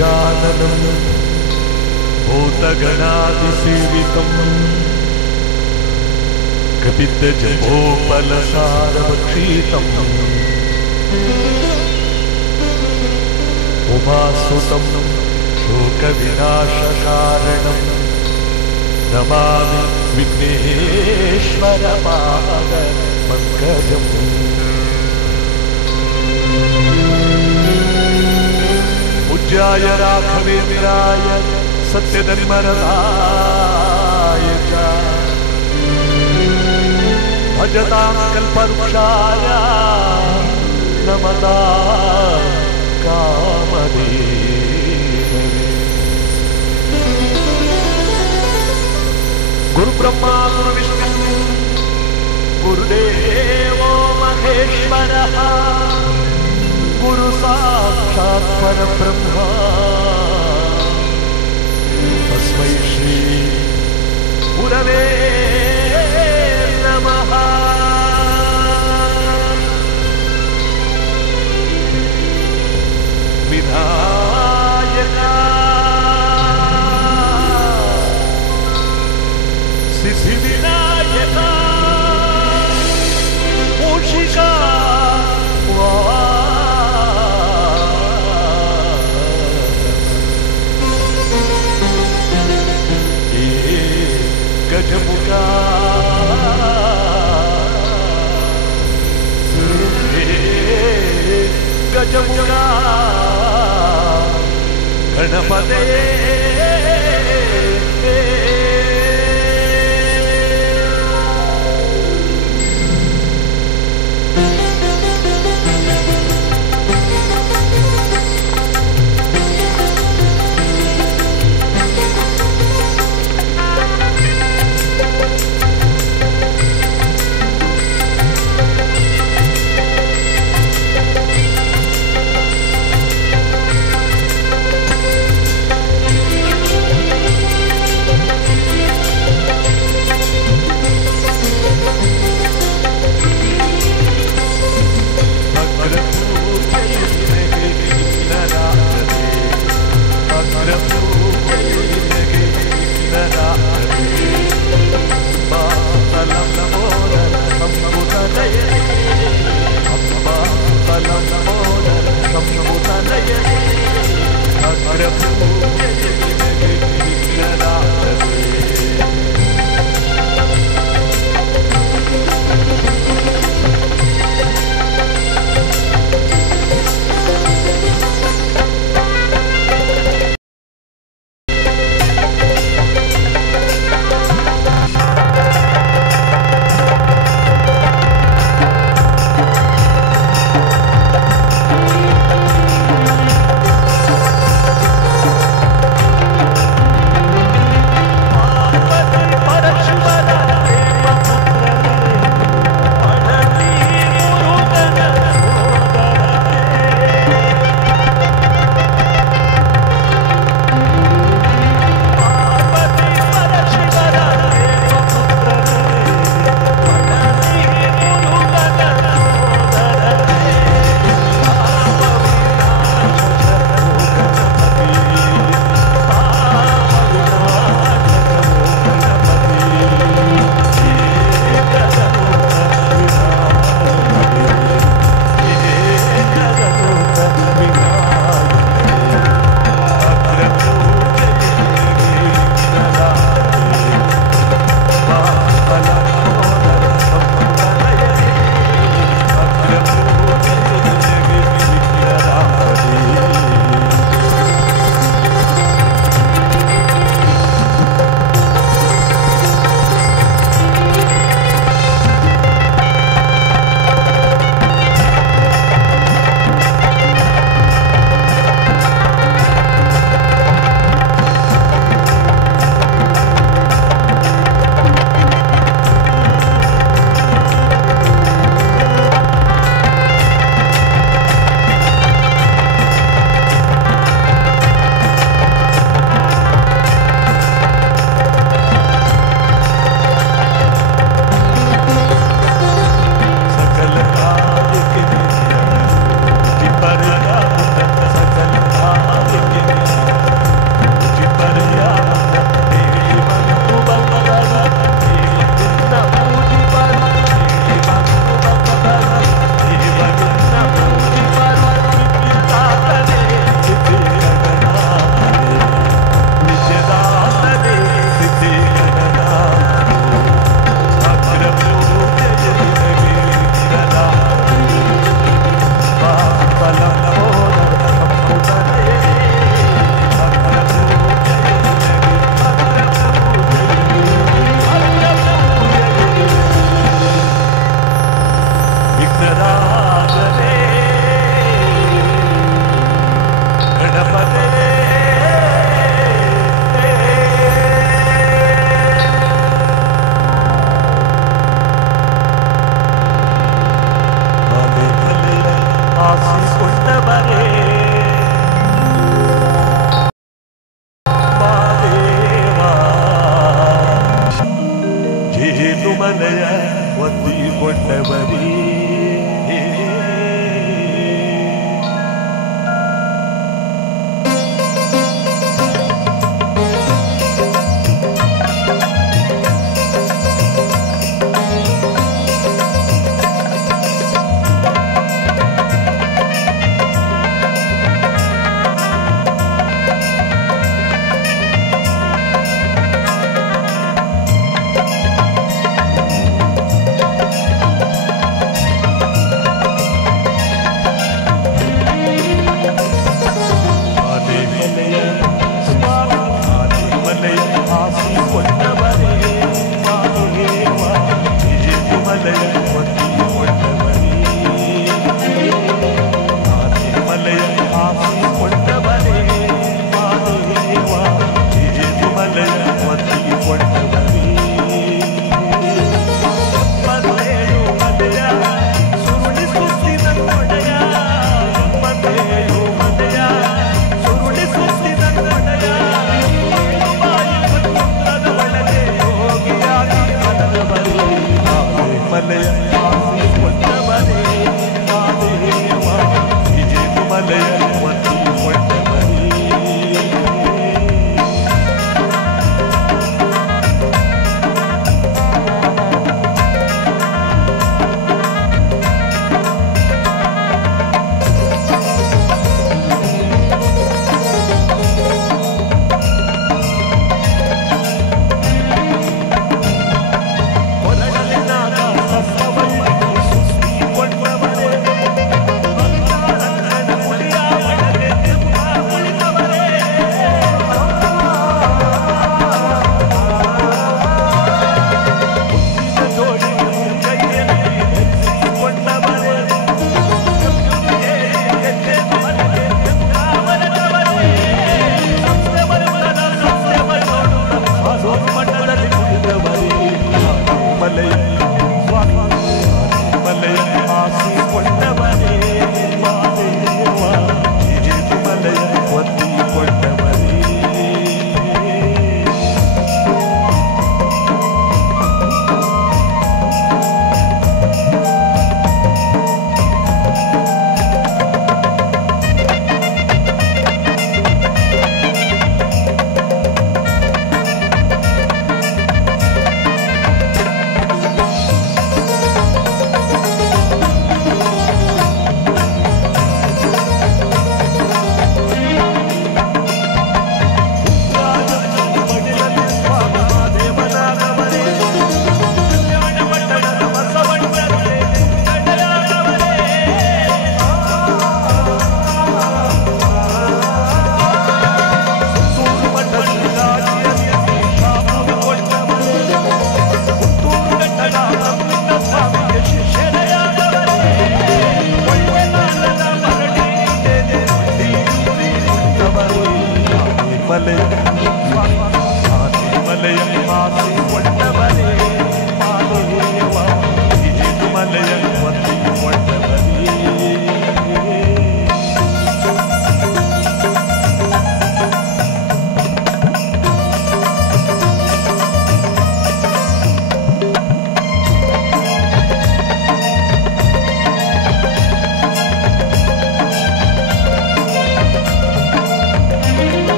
गजाननं भूतगणादिसेवितं कपितजम्बोफलसारभक्षितम् उमासुतं शोकविनाशकारणं नमामि विघ्नेश्वरपादपङ्कजम्। पूज्याय राघवेन्द्राय सत्यधर्मरताय च भजतां कल्पवृक्षाय नमतां कामधेनवे। गुरुब्रह्मा गुरुविष्णु गुरुदेवो महेश्वरः गुरु साक्षात् परब्रह्म तस्मै श्री गुरवे नमः। विनायक सिद्धिविनायक मूषिका गजमुखा गजमुखा गणपते ಒತ್ತಿಕೊಂಡವರೇ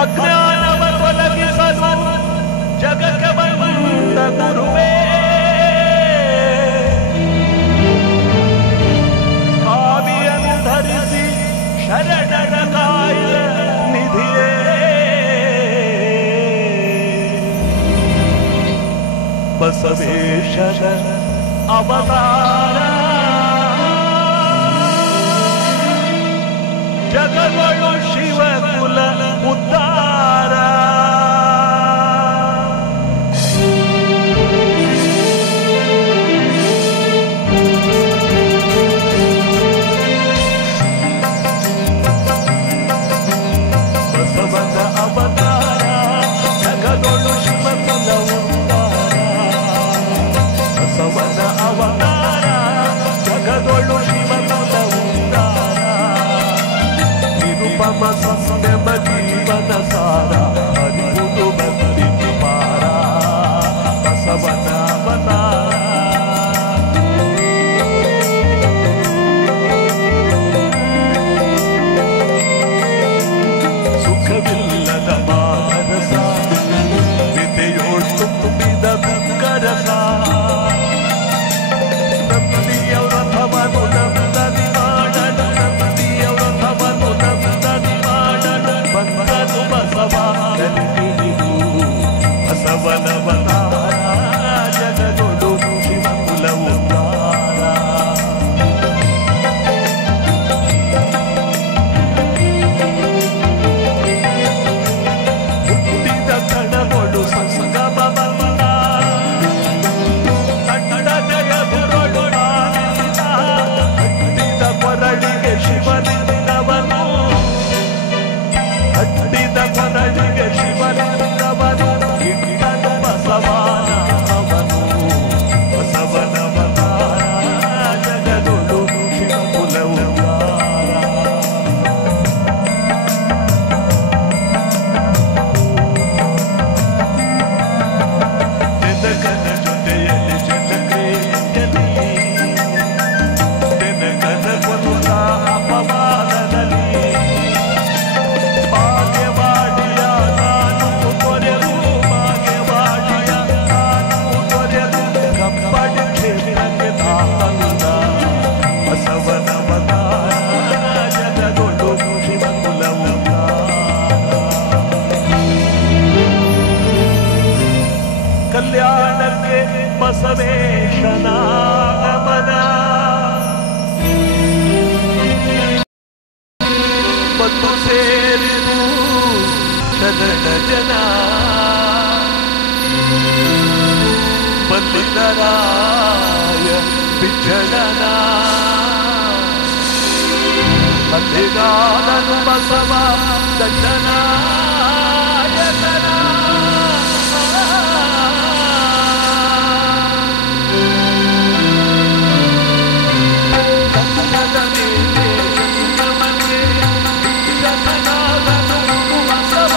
ಅಜ್ಞಾನವ ತೊಲಗಿಸಲು ಜಗಕ್ಕೆ ಬಂದ ಗುರುವೇ, ಕಾವಿಯನ್ನು ಧರಿಸಿ ಶರಣರ ಕಾಯ ನಿಧಿಯೇ, ಬಸವೇಶನ ಅವತಾರ ಜಗಗಳು ಶಿವಕುಲ ಉದ್ಧಾರ. ಬಸವನ ಅವತಾರ ಜಗಗಳು ಶಿವಕುಲ ಉದ್ಧಾರ. ಬಸವನ ಅವತಾರ ಜಗಗಳು ಶಿವಕುಲ ಉದ್ಧಾರ. ನಿರುಪಮ ಸಂಯಮ ಜೀವನ ಸಾರ ಹರಿವುದು ಭಕ್ತಿ ಪಾರ. ಬಸವನ ಅವತಾರ ಸುಖವಿಲ್ಲದ ಮಾನಸ ವಿದೆಯೋಳು ತುಂಬಿದ ದುಃಖರಸ. ನಂದಿಯವರ ರಥವನ್ನು ನಂದನಿ ಮಾಡಲು, ನಂದಿಯವರ ರಥವನ್ನು ನಂದನಿ ಮಾಡಲು ಬಂದನು ಬಸವ ಕಲಿಗಿಳಿದು. ಬಸವನ ಅವತಾರ ಜಗದೊಳು ಶಿವಕುಲ ಉದ್ಧಾರ. ಹುಟ್ಟಿದ ಕಣಗಳು ಸಂಗಮ ಬಂದ, ಕನ್ನಡನೆಯ ದುರಳು ನಾವಿದ. ಹಟ್ಟಿದ ಕೊರಳಿಗೆ ಶಿವಲಿಂಗವನು, ಹಟ್ಟಿದ ಕೊರಳಿಗೆ ಶಿವಲಿಂಗವನು ಇಟ್ಟನು ಬಸವನ ಅವನು. ಬಸವನ ಅವತಾರ ಜಗದೊಳು ಶಿವಕುಲ ಉದ್ಧಾರ. ಬೆನಕನ ಜೊತೆಯಲ್ಲಿ ಜನಕ್ರಿಯೆಯಲ್ಲಿ, ಬೆನಕನ ಕೊನುತ ಅಪಮಾನದಲ್ಲಿ. ಭಾಗ್ಯವಾಡಿಯ ನಾನು ತೊರೆದು, ಭಾಗ್ಯವಾಡಿಯ ನಾನು ತೊರೆದು ಕಪ್ಪಡಿ ಕ್ಷೇತ್ರಕ್ಕೆ ದಾತಂದ. ಬಸವನ ಅವತಾರ ಜಗದೊಳು ಶಿವಕುಲ ಉದ್ಧಾರ. ಕಲ್ಯಾಣಕ್ಕೆ ಬಸವೇಶನ ಆಗಮನ, ಬಂದು ಸೇರಿದು ಶರಣ ಜನ. ಬಂದಿದ್ದರಾಯ ಬಿಜ್ಜಳನ, ಬಂದಿಗಾಲನು ಬಸವ ದಂಡನಾಯಕನ. ಕನ್ನಡ ಮೇಲೆ ನಮಗೆ ಭಿಕ್ಷಕನಾದನು ಬಸವ.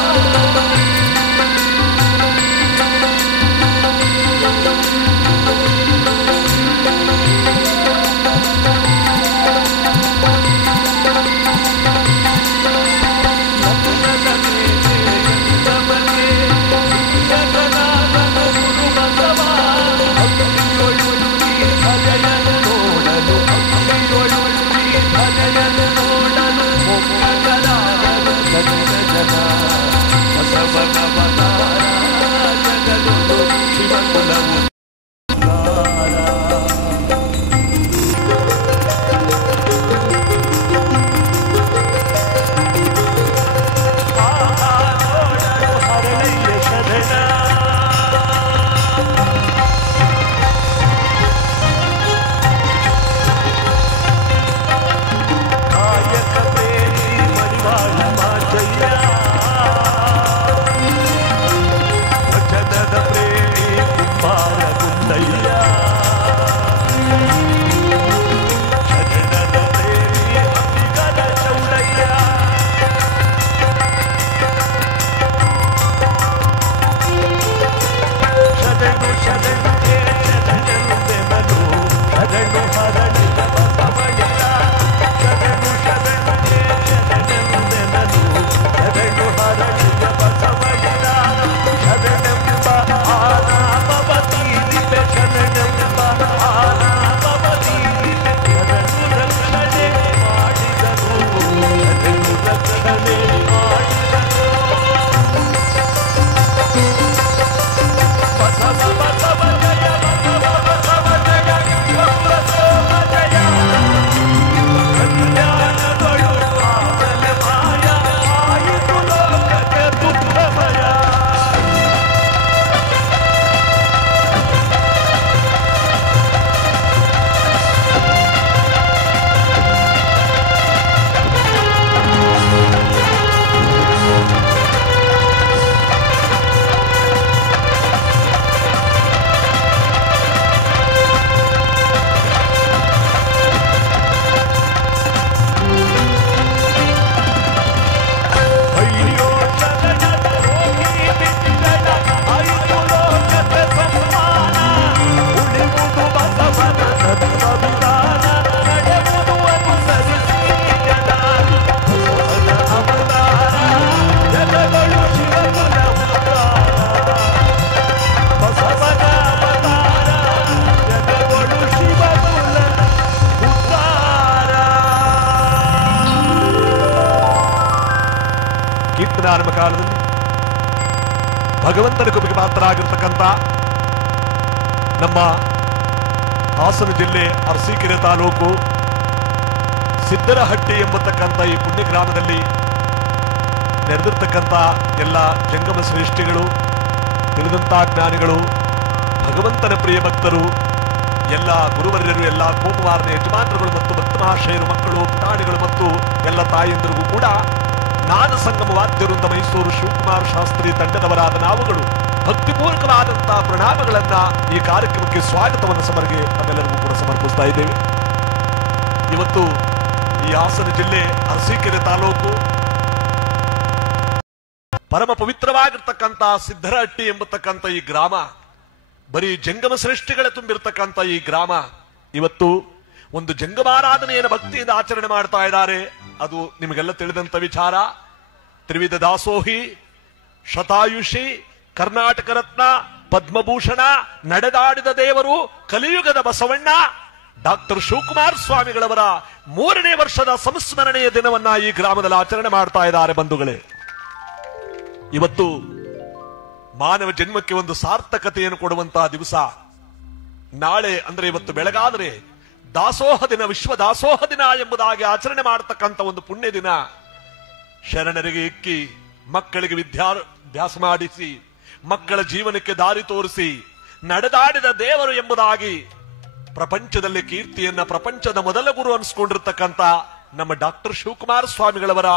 ಒಕಾನೊಕ ಕಾಲದಲ್ಲಿ ಭಗವಂತನ ಕೃಪೆಗೆ ಪಾತ್ರರಾಗಿರ್ತಕ್ಕಂಥ ನಮ್ಮ ಹಾಸನ ಜಿಲ್ಲೆ ಅರಸೀಕೆರೆ ತಾಲೂಕು ಸಿದ್ದರಹಟ್ಟಿ ಎಂಬತಕ್ಕಂಥ ಈ ಪುಣ್ಯ ಗ್ರಾಮದಲ್ಲಿ ನೆರೆದಿರ್ತಕ್ಕಂಥ ಎಲ್ಲ ಜಂಗಮ ಶ್ರೇಷ್ಠಿಗಳು, ತಿಳಿದಂತ ಜ್ಞಾನಿಗಳು, ಭಗವಂತನ ಪ್ರಿಯ ಭಕ್ತರು, ಎಲ್ಲ ಗುರುವರ್ಯರು, ಎಲ್ಲ ಕೋಮವಾರನ ಯಜಮಾನರುಗಳು ಮತ್ತು ಭಕ್ತ ಮಹಾಶಯರು, ಮಕ್ಕಳು, ಪುಟಾಣಿಗಳು ಮತ್ತು ಎಲ್ಲ ತಾಯಂದಿರಿಗೂ ಕೂಡ ನಾದ ಸಂಗಮ ವಾದ್ಯವೃಂದ ಮೈಸೂರು ಶಿವಕುಮಾರ ಶಾಸ್ತ್ರಿ ತಂಡದವರಾದ ನಾವುಗಳು ಭಕ್ತಿಪೂರ್ವಕವಾದಂತಹ ಪ್ರಣಾಮಗಳನ್ನ ಈ ಕಾರ್ಯಕ್ರಮಕ್ಕೆ ಸ್ವಾಗತವನ್ನು ಸಮರ್ಗೆ ತಮ್ಮೆಲ್ಲರಿಗೂ ಕೂಡ ಸಮರ್ಪಿಸ್ತಾ ಇದ್ದೇವೆ. ಇವತ್ತು ಈ ಹಾಸನ ಜಿಲ್ಲೆ ಅರಸೀಕೆರೆ ತಾಲೂಕು ಪರಮ ಪವಿತ್ರವಾಗಿರ್ತಕ್ಕಂಥ ಸಿದ್ದರಹಟ್ಟಿ ಎಂಬತಕ್ಕಂಥ ಈ ಗ್ರಾಮ, ಬರೀ ಜಂಗಮ ಶ್ರೇಷ್ಠಿಗಳೇ ತುಂಬಿರ್ತಕ್ಕಂಥ ಈ ಗ್ರಾಮ ಇವತ್ತು ಒಂದು ಜಂಗಮಾರಾಧನೆಯನ್ನು ಭಕ್ತಿಯಿಂದ ಆಚರಣೆ ಮಾಡ್ತಾ ಇದ್ದಾರೆ. ಅದು ನಿಮಗೆಲ್ಲ ತಿಳಿದಂತ ವಿಚಾರ. ತ್ರಿವಿಧ ದಾಸೋಹಿ, ಶತಾಯುಷಿ, ಕರ್ನಾಟಕ ರತ್ನ, ಪದ್ಮಭೂಷಣ, ನಡೆದಾಡಿದ ದೇವರು, ಕಲಿಯುಗದ ಬಸವಣ್ಣ ಡಾಕ್ಟರ್ ಶಿವಕುಮಾರ ಸ್ವಾಮಿಗಳವರ 3ನೇ ವರ್ಷದ ಸಂಸ್ಮರಣೆಯ ದಿನವನ್ನ ಈ ಗ್ರಾಮದಲ್ಲಿ ಆಚರಣೆ ಮಾಡ್ತಾ ಇದ್ದಾರೆ. ಬಂಧುಗಳೇ, ಇವತ್ತು ಮಾನವ ಜನ್ಮಕ್ಕೆ ಒಂದು ಸಾರ್ಥಕತೆಯನ್ನು ಕೊಡುವಂತಹ ದಿವಸ. ನಾಳೆ ಅಂದ್ರೆ ಇವತ್ತು ಬೆಳಗಾದ್ರೆ ದಾಸೋಹ ದಿನ, ವಿಶ್ವ ದಾಸೋಹ ದಿನ ಎಂಬುದಾಗಿ ಆಚರಣೆ ಮಾಡತಕ್ಕಂಥ ಒಂದು ಪುಣ್ಯ ದಿನ. ಶರಣರಿಗೆ ಇಕ್ಕಿ ಮಕ್ಕಳಿಗೆ ವಿದ್ಯಾಭ್ಯಾಸ ಮಾಡಿಸಿ, ಮಕ್ಕಳ ಜೀವನಕ್ಕೆ ದಾರಿ ತೋರಿಸಿ, ನಡೆದಾಡಿದ ದೇವರು ಎಂಬುದಾಗಿ ಪ್ರಪಂಚದಲ್ಲಿ ಕೀರ್ತಿಯನ್ನ, ಪ್ರಪಂಚದ ಮೊದಲ ಗುರು ಅನಿಸ್ಕೊಂಡಿರ್ತಕ್ಕಂಥ ನಮ್ಮ ಡಾಕ್ಟರ್ ಶಿವಕುಮಾರ ಸ್ವಾಮಿಗಳವರ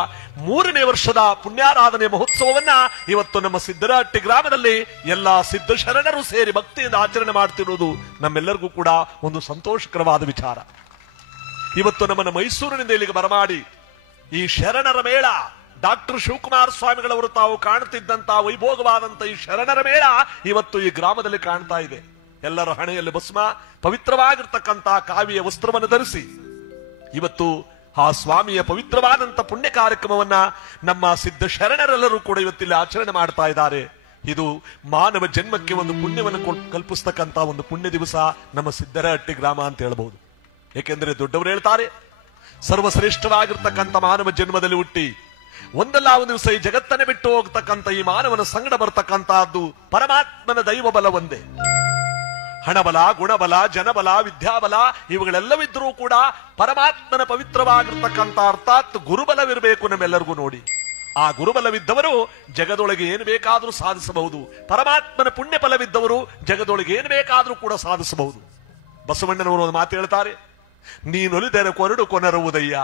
3ನೇ ವರ್ಷದ ಪುಣ್ಯಾರಾಧನೆ ಮಹೋತ್ಸವವನ್ನ ಇವತ್ತು ನಮ್ಮ ಸಿದ್ದರಹಟ್ಟಿ ಗ್ರಾಮದಲ್ಲಿ ಎಲ್ಲ ಸಿದ್ಧ ಶರಣರು ಸೇರಿ ಭಕ್ತಿಯಿಂದ ಆಚರಣೆ ಮಾಡ್ತಿರುವುದು ನಮ್ಮೆಲ್ಲರಿಗೂ ಕೂಡ ಒಂದು ಸಂತೋಷಕರವಾದ ವಿಚಾರ. ಇವತ್ತು ನಮ್ಮನ್ನ ಮೈಸೂರಿನಿಂದ ಇಲ್ಲಿಗೆ ಬರಮಾಡಿ ಈ ಶರಣರ ಮೇಳ, ಡಾಕ್ಟರ್ ಶಿವಕುಮಾರ ಸ್ವಾಮಿಗಳವರು ತಾವು ಕಾಣುತ್ತಿದ್ದಂತ ವೈಭೋಗವಾದಂತ ಈ ಶರಣರ ಮೇಳ ಇವತ್ತು ಈ ಗ್ರಾಮದಲ್ಲಿ ಕಾಣ್ತಾ ಇದೆ. ಎಲ್ಲರ ಹಣೆಯಲ್ಲಿ ಭಸ್ಮ, ಪವಿತ್ರವಾಗಿರ್ತಕ್ಕಂಥ ಕಾವಿಯ ವಸ್ತ್ರವನ್ನು ಧರಿಸಿ ಇವತ್ತು ಆ ಸ್ವಾಮಿಯ ಪವಿತ್ರವಾದಂತ ಪುಣ್ಯ ಕಾರ್ಯಕ್ರಮವನ್ನ ನಮ್ಮ ಸಿದ್ಧ ಶರಣರೆಲ್ಲರೂ ಕೂಡ ಇವತ್ತಿಲ್ಲಿ ಆಚರಣೆ ಮಾಡ್ತಾ ಇದ್ದಾರೆ. ಇದು ಮಾನವ ಜನ್ಮಕ್ಕೆ ಒಂದು ಪುಣ್ಯವನ್ನು ಕಲ್ಪಿಸ್ತಕ್ಕಂಥ ಒಂದು ಪುಣ್ಯ ದಿವಸ ನಮ್ಮ ಸಿದ್ದರಹಟ್ಟಿ ಗ್ರಾಮ ಅಂತ ಹೇಳ್ಬಹುದು. ಏಕೆಂದ್ರೆ ದೊಡ್ಡವರು ಹೇಳ್ತಾರೆ, ಸರ್ವಶ್ರೇಷ್ಠವಾಗಿರ್ತಕ್ಕಂಥ ಮಾನವ ಜನ್ಮದಲ್ಲಿ ಹುಟ್ಟಿ ಒಂದಲ್ಲ ಒಂದು ದಿವಸ ಈ ಜಗತ್ತನ್ನೇ ಬಿಟ್ಟು ಹೋಗ್ತಕ್ಕಂಥ ಈ ಮಾನವನ ಸಂಗಡ ಬರ್ತಕ್ಕಂತಹದ್ದು ಪರಮಾತ್ಮನ ದೈವ ಬಲ ಒಂದೇ. ಹಣಬಲ, ಗುಣಬಲ, ಜನಬಲ, ವಿದ್ಯಾಬಲ ಇವುಗಳೆಲ್ಲವಿದ್ರೂ ಕೂಡ ಪರಮಾತ್ಮನ ಪವಿತ್ರವಾಗಿರ್ತಕ್ಕಂಥ ಅರ್ಥಾತ್ ಗುರುಬಲವಿರಬೇಕು ನಮ್ಮೆಲ್ಲರಿಗೂ. ನೋಡಿ, ಆ ಗುರುಬಲವಿದ್ದವರು ಜಗದೊಳಗೆ ಏನು ಬೇಕಾದರೂ ಸಾಧಿಸಬಹುದು. ಪರಮಾತ್ಮನ ಪುಣ್ಯ ಫಲವಿದ್ದವರು ಜಗದೊಳಗೆ ಏನು ಬೇಕಾದರೂ ಕೂಡ ಸಾಧಿಸಬಹುದು. ಬಸವಣ್ಣನವರು ಒಂದು ಮಾತು ಹೇಳ್ತಾರೆ, ನೀನೊಲಿದರೆ ಕೊರಡು ಕೊನರುವುದಯ್ಯ,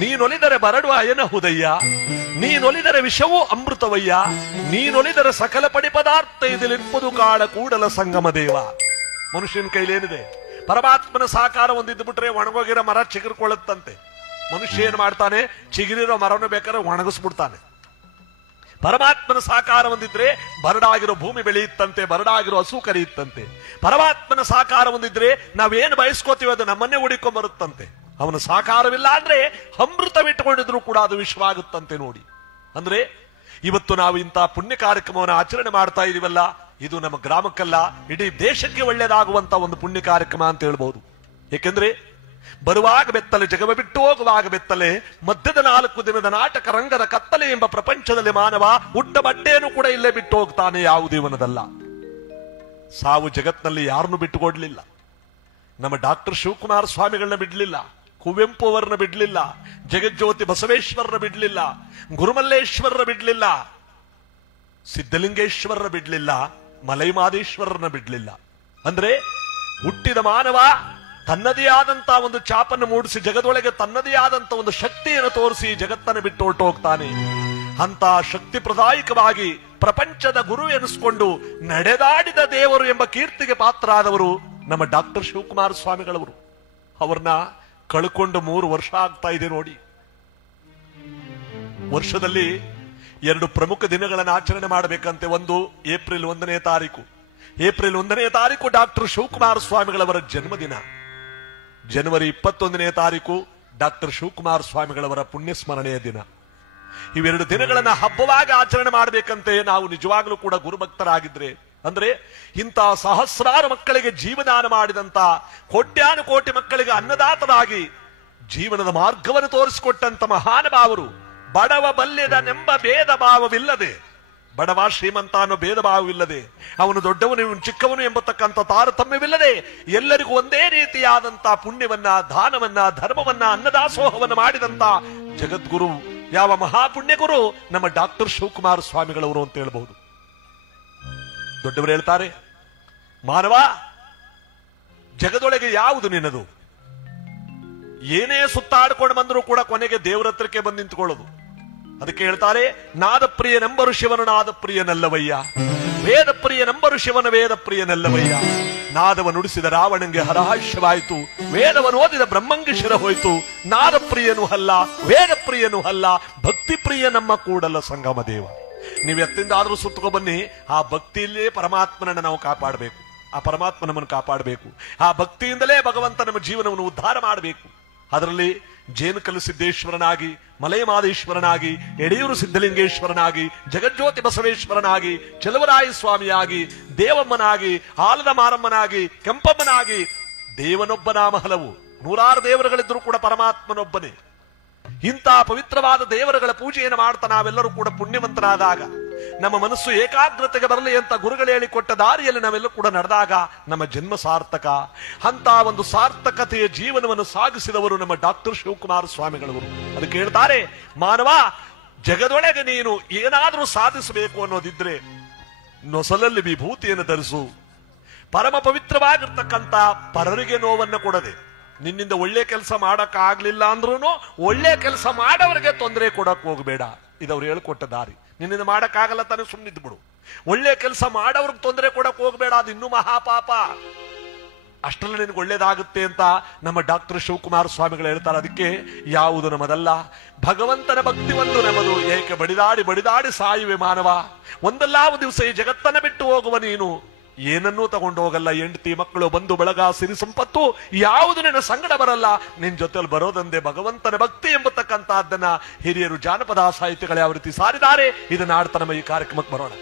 ನೀನೊಲಿದರೆ ಬರಡು ಅಯನಹುದಯ್ಯ, ನೀನೊಲಿದರೆ ವಿಷವೂ ಅಮೃತವಯ್ಯ, ನೀನೊಲಿದರೆ ಸಕಲ ಪಡಿ ಪದಾರ್ಥ ಇದಲಿಪ್ಪದು ಕಾಳ ಕೂಡಲ ಸಂಗಮ ದೇವ. ಮನುಷ್ಯನ ಕೈಲೇನಿದೆ? ಪರಮಾತ್ಮನ ಸಾಕಾರ ಒಂದಿದ್ದು ಬಿಟ್ರೆ ಒಣಗೋಗಿರೋ ಮರ ಚಿಗುರ್ಕೊಳ್ಳುತ್ತಂತೆ. ಮನುಷ್ಯ ಏನ್ ಮಾಡ್ತಾನೆ? ಚಿಗುರಿರೋ ಮರವನ್ನು ಬೇಕಾದ್ರೆ ಒಣಗಿಸ್ಬಿಡ್ತಾನೆ. ಪರಮಾತ್ಮನ ಸಾಕಾರ ಹೊಂದಿದ್ರೆ ಬರಡಾಗಿರೋ ಭೂಮಿ ಬೆಳೆಯುತ್ತಂತೆ, ಬರಡಾಗಿರೋ ಹಸು ಕರೆಯುತ್ತಂತೆ. ಪರಮಾತ್ಮನ ಸಾಕಾರ ಹೊಂದಿದ್ರೆ ನಾವೇನು ಬಯಸ್ಕೋತೀವಿ ಅದು ನಮ್ಮನ್ನೇ ಹುಡಿಕೊಂಡ್ ಬರುತ್ತಂತೆ. ಅವನ ಸಾಕಾರವಿಲ್ಲ ಅಂದ್ರೆ ಅಮೃತವಿಟ್ಟುಕೊಂಡಿದ್ರು ಕೂಡ ಅದು ವಿಶ್ವಾಗುತ್ತಂತೆ. ನೋಡಿ, ಅಂದ್ರೆ ಇವತ್ತು ನಾವು ಇಂತಹ ಪುಣ್ಯ ಕಾರ್ಯಕ್ರಮವನ್ನು ಆಚರಣೆ ಮಾಡ್ತಾ ಇದೀವಲ್ಲ, ಇದು ನಮ್ಮ ಗ್ರಾಮಕ್ಕಲ್ಲ ಇಡೀ ದೇಶಕ್ಕೆ ಒಳ್ಳೆಯದಾಗುವಂತ ಒಂದು ಪುಣ್ಯ ಕಾರ್ಯಕ್ರಮ ಅಂತ ಹೇಳ್ಬಹುದು. ಏಕೆಂದ್ರೆ ಬರುವಾಗ ಬೆತ್ತಲೆ, ಜಗವ ಬಿಟ್ಟು ಹೋಗುವಾಗ ಬೆತ್ತಲೆ, ಮಧ್ಯದ 4 ದಿನದ ನಾಟಕ ರಂಗದ ಕತ್ತಲೆ ಎಂಬ ಪ್ರಪಂಚದಲ್ಲಿ ಮಾನವ ಹುಟ್ಟ ಬಟ್ಟೆಯನ್ನು ಕೂಡ ಇಲ್ಲೇ ಬಿಟ್ಟು ಹೋಗ್ತಾನೆ, ಯಾವುದೇವನದಲ್ಲ. ಸಾವು ಜಗತ್ನಲ್ಲಿ ಯಾರನ್ನು ಬಿಟ್ಟುಕೊಡ್ಲಿಲ್ಲ. ನಮ್ಮ ಡಾಕ್ಟರ್ ಶಿವಕುಮಾರ ಸ್ವಾಮಿಗಳನ್ನ ಬಿಡ್ಲಿಲ್ಲ, ಕುವೆಂಪು ಅವರನ್ನ ಬಿಡ್ಲಿಲ್ಲ, ಜಗಜ್ಯೋತಿ ಬಸವೇಶ್ವರರ ಬಿಡ್ಲಿಲ್ಲ, ಗುರುಮಲ್ಲೇಶ್ವರರ ಬಿಡ್ಲಿಲ್ಲ, ಸಿದ್ಧಲಿಂಗೇಶ್ವರರ ಬಿಡ್ಲಿಲ್ಲ, ಮಲೈಮಾದೇಶ್ವರರನ್ನ ಬಿಡ್ಲಿಲ್ಲ. ಅಂದ್ರೆ ಹುಟ್ಟಿದ ಮಾನವ ತನ್ನದೇ ಆದಂತ ಒಂದು ಚಾಪನ್ನು ಮೂಡಿಸಿ ಜಗದೊಳಗೆ ತನ್ನದೇ ಆದಂತ ಒಂದು ಶಕ್ತಿಯನ್ನು ತೋರಿಸಿ ಜಗತ್ತನ್ನು ಬಿಟ್ಟು ಹೊರಟು ಹೋಗ್ತಾನೆ. ಅಂತ ಶಕ್ತಿ ಪ್ರದಾಯಕವಾಗಿ ಪ್ರಪಂಚದ ಗುರು ಎನಿಸಿಕೊಂಡು ನಡೆದಾಡಿದ ದೇವರು ಎಂಬ ಕೀರ್ತಿಗೆ ಪಾತ್ರರಾದವರು ನಮ್ಮ ಡಾಕ್ಟರ್ ಶಿವಕುಮಾರ ಸ್ವಾಮಿಗಳವರು. ಅವ್ರನ್ನ ಕಳ್ಕೊಂಡು 3 ವರ್ಷ ಆಗ್ತಾ ಇದೆ. ನೋಡಿ, ವರ್ಷದಲ್ಲಿ 2 ಪ್ರಮುಖ ದಿನಗಳನ್ನು ಆಚರಣೆ ಮಾಡಬೇಕಂತೆ. ಒಂದು ಏಪ್ರಿಲ್ 1ನೇ ತಾರೀಕು. ಏಪ್ರಿಲ್ 1ನೇ ತಾರೀಕು ಡಾಕ್ಟರ್ ಶಿವಕುಮಾರ ಸ್ವಾಮಿಗಳವರ ಜನ್ಮದಿನ. ಜನವರಿ 21ನೇ ತಾರೀಕು ಡಾಕ್ಟರ್ ಶಿವಕುಮಾರ ಸ್ವಾಮಿಗಳವರ ಪುಣ್ಯ ಸ್ಮರಣೆಯ ದಿನ. ಇವೆರಡು ದಿನಗಳನ್ನ ಹಬ್ಬವಾಗಿ ಆಚರಣೆ ಮಾಡಬೇಕಂತೆ. ನಾವು ನಿಜವಾಗ್ಲೂ ಕೂಡ ಗುರುಭಕ್ತರಾಗಿದ್ರೆ, ಅಂದ್ರೆ ಇಂಥ ಸಹಸ್ರಾರು ಮಕ್ಕಳಿಗೆ ಜೀವದಾನ ಮಾಡಿದಂತ, ಕೋಟ್ಯಾನುಕೋಟಿ ಮಕ್ಕಳಿಗೆ ಅನ್ನದಾತರಾಗಿ ಜೀವನದ ಮಾರ್ಗವನ್ನು ತೋರಿಸಿಕೊಟ್ಟಂತ ಮಹಾನುಭಾವರು ಬಡವ ಬಲ್ಯದನೆಂಬ ಭೇದ ಭಾವವಿಲ್ಲದೆ, ಬಡವ ಶ್ರೀಮಂತ ಅನ್ನೋ ಭೇದ ಭಾವವಿಲ್ಲದೆ, ಅವನು ದೊಡ್ಡವನು ಇವನು ಚಿಕ್ಕವನು ಎಂಬತಕ್ಕಂಥ ತಾರತಮ್ಯವಿಲ್ಲದೆ ಎಲ್ಲರಿಗೂ ಒಂದೇ ರೀತಿಯಾದಂತಹ ಪುಣ್ಯವನ್ನ, ದಾನವನ್ನ, ಧರ್ಮವನ್ನ, ಅನ್ನದಾಸೋಹವನ್ನ ಮಾಡಿದಂತ ಜಗದ್ಗುರು ಯಾವ ಮಹಾಪುಣ್ಯ ಗುರು ನಮ್ಮ ಡಾಕ್ಟರ್ ಶಿವಕುಮಾರ ಸ್ವಾಮಿಗಳವರು ಅಂತ ಹೇಳ್ಬಹುದು. ದೊಡ್ಡವರು ಹೇಳ್ತಾರೆ, ಮಾನವ ಜಗದೊಳಗೆ ಯಾವುದು ನಿನ್ನದು? ಏನೇ ಸುತ್ತಾಡ್ಕೊಂಡು ಬಂದರೂ ಕೂಡ ಕೊನೆಗೆ ದೇವರ ಹತ್ರಕ್ಕೆ ಬಂದು ನಿಂತ್ಕೊಳ್ಳೋದು. ಅದಕ್ಕೆ ಹೇಳ್ತಾರೆ, ನಾದಪ್ರಿಯನೆಂಬರು ಶಿವನು ನಾದಪ್ರಿಯನಲ್ಲವಯ್ಯ, ವೇದಪ್ರಿಯನೆಂಬರು ಶಿವನ ವೇದಪ್ರಿಯನಲ್ಲವಯ್ಯ. ನಾದವ ನುಡಿಸಿದ ರಾವಣಂಗೆ ಹರಹಾಸ್ಯವಾಯಿತು, ವೇದವನ್ನು ಓದಿದ ಬ್ರಹ್ಮಂಗೆ ಶಿರ ಹೋಯಿತು. ನಾದಪ್ರಿಯನೂ ಅಲ್ಲ, ವೇದಪ್ರಿಯನೂ ಅಲ್ಲ, ಭಕ್ತಿಪ್ರಿಯ ನಮ್ಮ ಕೂಡಲ ಸಂಗಮ ದೇವ. ನೀವು ಎತ್ತಿಂದಾದ್ರೂ ಸುತ್ತಕೊ ಬನ್ನಿ, ಆ ಭಕ್ತಿಯಲ್ಲೇ ಪರಮಾತ್ಮನನ್ನು ನಾವು ಕಾಪಾಡಬೇಕು, ಆ ಪರಮಾತ್ಮ ನಮ್ಮನ್ನು ಕಾಪಾಡಬೇಕು. ಆ ಭಕ್ತಿಯಿಂದಲೇ ಭಗವಂತ ನಮ್ಮ ಜೀವನವನ್ನು ಉದ್ಧಾರ ಮಾಡಬೇಕು. ಅದರಲ್ಲಿ ಜೇನುಕಲ್ಲು ಸಿದ್ದೇಶ್ವರನಾಗಿ, ಮಲಯಮಾದೇಶ್ವರನಾಗಿ, ಯಡಿಯೂರು ಸಿದ್ಧಲಿಂಗೇಶ್ವರನಾಗಿ, ಜಗಜ್ಯೋತಿ ಬಸವೇಶ್ವರನಾಗಿ, ಚಲುವರಾಯ ಸ್ವಾಮಿಯಾಗಿ, ದೇವಮ್ಮನಾಗಿ, ಆಲದ ಮಾರಮ್ಮನಾಗಿ, ಕೆಂಪಮ್ಮನಾಗಿ, ದೇವನೊಬ್ಬ ನಾಮ ಹಲವು. 106 ದೇವರುಗಳಿದ್ರೂ ಕೂಡ ಪರಮಾತ್ಮನೊಬ್ಬನೇ. ಇಂಥ ಪವಿತ್ರವಾದ ದೇವರುಗಳ ಪೂಜೆಯನ್ನು ಮಾಡ್ತಾ ನಾವೆಲ್ಲರೂ ಕೂಡ ಪುಣ್ಯವಂತರಾದಾಗ, ನಮ್ಮ ಮನಸ್ಸು ಏಕಾಗ್ರತೆಗೆ ಬರಲಿ ಅಂತ ಗುರುಗಳು ಹೇಳಿಕೊಟ್ಟ ದಾರಿಯಲ್ಲಿ ನಾವೆಲ್ಲ ಕೂಡ ನಡೆದಾಗ ನಮ್ಮ ಜನ್ಮ ಸಾರ್ಥಕ. ಅಂತ ಒಂದು ಸಾರ್ಥಕತೆಯ ಜೀವನವನ್ನು ಸಾಗಿಸಿದವರು ನಮ್ಮ ಡಾಕ್ಟರ್ ಶಿವಕುಮಾರ ಸ್ವಾಮಿಗಳವರು. ಅದಕ್ಕೆ ಹೇಳ್ತಾರೆ, ಮಾನವ ಜಗದೊಳಗೆ ನೀನು ಏನಾದರೂ ಸಾಧಿಸಬೇಕು ಅನ್ನೋದಿದ್ರೆ ನೊಸಲಲ್ಲಿ ವಿಭೂತಿಯನ್ನು ಧರಿಸು. ಪರಮ ಪವಿತ್ರವಾಗಿರ್ತಕ್ಕಂಥ ಪರರಿಗೆ ನೋವನ್ನು ಕೊಡದೆ, ನಿನ್ನಿಂದ ಒಳ್ಳೆ ಕೆಲಸ ಮಾಡಕ್ ಆಗ್ಲಿಲ್ಲ ಅಂದ್ರೂ ಒಳ್ಳೆ ಕೆಲಸ ಮಾಡೋರಿಗೆ ತೊಂದರೆ ಕೊಡಕ್ ಹೋಗಬೇಡ. ಇದವ್ರು ಹೇಳ್ಕೊಟ್ಟ ದಾರಿ. ನಿನ್ನಿಂದ ಮಾಡಕ್ ಆಗಲ್ಲ ತಾನೇ, ಸುಮ್ಮನಿದ್ದು ಬಿಡು. ಒಳ್ಳೆ ಕೆಲಸ ಮಾಡೋರ್ಗೆ ತೊಂದರೆ ಕೊಡಕ್ ಹೋಗಬೇಡ, ಅದು ಇನ್ನೂ ಮಹಾಪಾಪ. ಅಷ್ಟರಲ್ಲಿ ನಿನಗೆ ಒಳ್ಳೇದಾಗುತ್ತೆ ಅಂತ ನಮ್ಮ ಡಾಕ್ಟರ್ ಶಿವಕುಮಾರ ಸ್ವಾಮಿಗಳು ಹೇಳ್ತಾರೆ. ಅದಕ್ಕೆ ಯಾವುದು ನಮ್ಮದಲ್ಲ, ಭಗವಂತನ ಭಕ್ತಿ ಒಂದು ನಮ್ಮದು. ಏಕೆ ಬಡಿದಾಡಿ ಬಡಿದಾಡಿ ಸಾಯುವೆ ಮಾನವ, ಒಂದಲ್ಲ ಒಂದು ದಿವಸ ಈ ಜಗತ್ತನ್ನ ಬಿಟ್ಟು ಹೋಗುವ ನೀನು. ಏನನ್ನೂ ತಗೊಂಡು ಹೋಗಲ್ಲ, ಹೆಂಡತಿ, ಮಕ್ಕಳು, ಬಂಧು ಬಳಗ, ಸಿರಿ ಸಂಪತ್ತು ಯಾವುದು ನಿನ್ನ ಸಂಗಡ ಬರಲ್ಲ. ನಿನ್ ಜೊತೆಲಿ ಬರೋದಂದೆ ಭಗವಂತನ ಭಕ್ತಿ ಎಂಬತಕ್ಕಂತಹದ್ದನ್ನ ಹಿರಿಯರು ಜಾನಪದ ಸಾಹಿತ್ಯಗಳು ಯಾವ ರೀತಿ ಸಾರಿದ್ದಾರೆ, ಇದನ್ನ ಆಡ್ತಾ ನಮ್ಮ ಈ ಕಾರ್ಯಕ್ರಮಕ್ಕೆ ಬರೋಣ.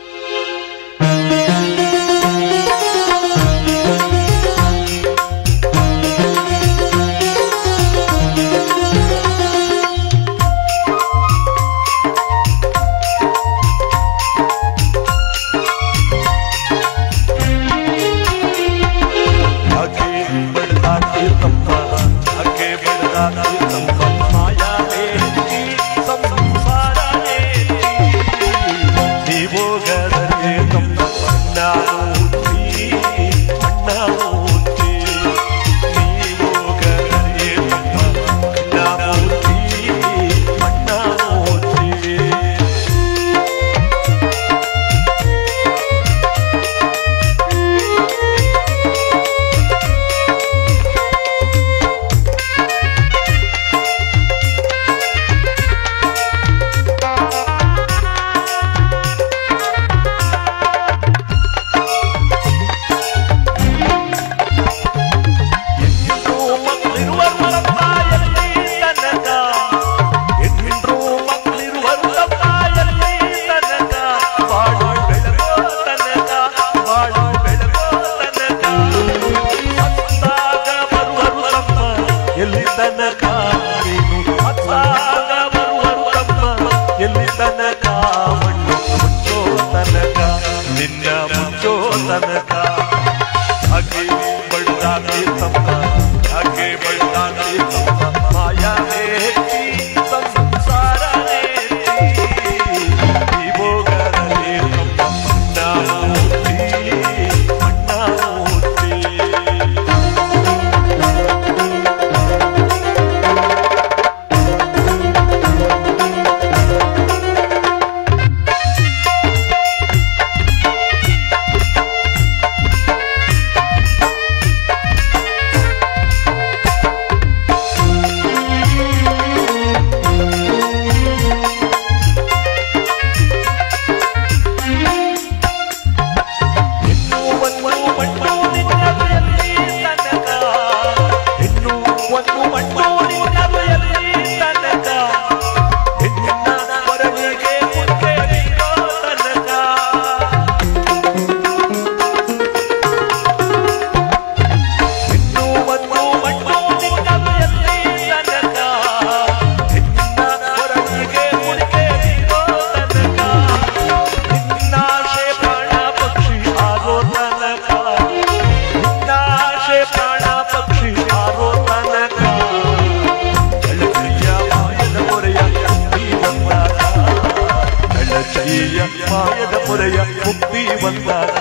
ಮಾಯದ ಪೊರೆಯ ಮುಕ್ತಿ ಬಂದಾಗ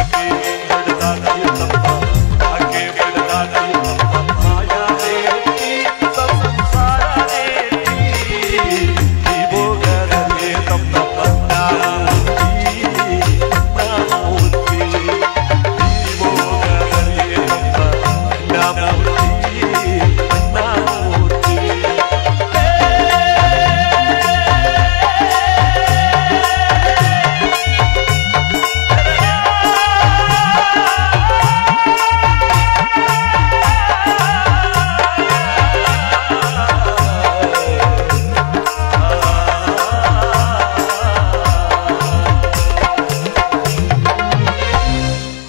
ಆಕೆ ಬೆಳೆದಾಗ ಎನ್ನಮ್ಮ, ಆಕೆ ಬೆಳೆದಾಗ ಎನ್ನಮ್ಮ, ಮಾಯಾವೇ ಸಂಸಾರವೇ ಈ ಭೋಗದಲ್ಲಿ ತಮ್ಮ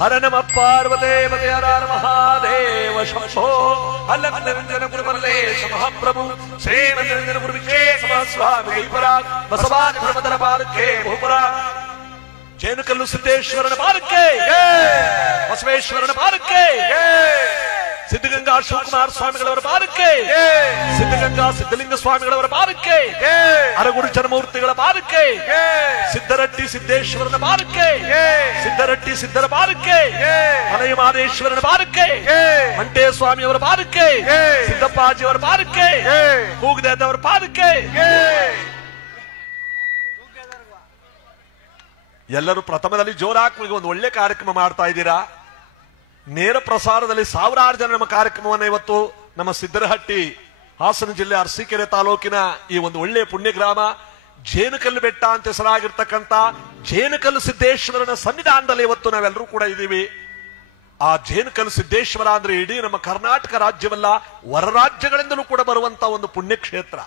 ಹರ ನಮ ಪಾರ್ವತೇ ಪದೇ ಹರ ಮಹಾದೇವ ಶಂಭೋ ಅಲ್ಲಂ ನಿರಂಜನ ಗುರು ಮಲ್ಲೇಶ ಮಹಾಪ್ರಭು ಶ್ರೀಮನ್ ನಿರಂಜನ ಗುರು ವಿಶೇಷ ಸ್ವಾಮಿ ಕೈಪರ ಬಸವಾದಿ ಬ್ರಹ್ಮದರ ಪಾದಕ್ಕೆ ಬಹುಪರ ಜೇನುಕಲ್ಲು ಸಿದ್ದೇಶ್ವರನ ಪಾದಕ್ಕೆ ಬಸವೇಶ್ವರನ ಪಾದಕ್ಕೆ ಸಿದ್ಧಗಂಗಾ ಶಿವಕುಮಾರ ಸ್ವಾಮಿಗಳವರ ಪಾದಕ್ಕೆ ಸಿದ್ಧಗಂಗಾ ಸಿದ್ಧಲಿಂಗ ಸ್ವಾಮಿಗಳವರ ಪಾದಕ್ಕೆ ಅರಗುರು ಚರಮೂರ್ತಿಗಳ ಪಾದಕ್ಕೆ ಸಿದ್ದರಟ್ಟಿ ಸಿದ್ದೇಶ್ವರನ ಪಾದಕ್ಕೆ ಸಿದ್ದರಟ್ಟಿ ಸಿದ್ದರ ಪಾದಕ್ಕೆ ಮಲಯ ಮಾದೇಶ್ವರನ ಪಾದಕ್ಕೆ ಮಂಟೇ ಸ್ವಾಮಿಯವರ ಪಾದಕ್ಕೆ ಸಿದ್ದಪ್ಪಾಜಿಯವರ ಪಾದಕ್ಕೆ ಕೂಗದೇದವರ ಪಾದಕ್ಕೆ ಎಲ್ಲರೂ ಪ್ರಥಮದಲ್ಲಿ ಜೋರಾಗಿ ಒಂದು ಒಳ್ಳೆ ಕಾರ್ಯಕ್ರಮ ಮಾಡ್ತಾ ಇದ್ದೀರಾ. ನೇರ ಪ್ರಸಾರದಲ್ಲಿ ಸಾವಿರಾರು ಜನ ನಮ್ಮ ಕಾರ್ಯಕ್ರಮವನ್ನು ಇವತ್ತು ನಮ್ಮ ಸಿದ್ದರಹಟ್ಟಿ ಹಾಸನ ಜಿಲ್ಲೆ ಅರಸೀಕೆರೆ ತಾಲೂಕಿನ ಈ ಒಂದು ಒಳ್ಳೆ ಪುಣ್ಯ ಗ್ರಾಮ ಜೇನುಕಲ್ಲು ಬೆಟ್ಟ ಅಂತ ಹೆಸರಾಗಿರ್ತಕ್ಕಂಥ ಜೇನುಕಲ್ಲು ಸಿದ್ದೇಶ್ವರನ ಸನ್ನಿಧಾನದಲ್ಲಿ ಇವತ್ತು ನಾವೆಲ್ಲರೂ ಕೂಡ ಇದ್ದೀವಿ. ಆ ಜೇನುಕಲ್ಲು ಸಿದ್ದೇಶ್ವರ ಅಂದ್ರೆ ಇಡೀ ನಮ್ಮ ಕರ್ನಾಟಕ ರಾಜ್ಯವಲ್ಲ, ಹೊರ ರಾಜ್ಯಗಳಿಂದಲೂ ಕೂಡ ಬರುವಂತ ಒಂದು ಪುಣ್ಯಕ್ಷೇತ್ರ.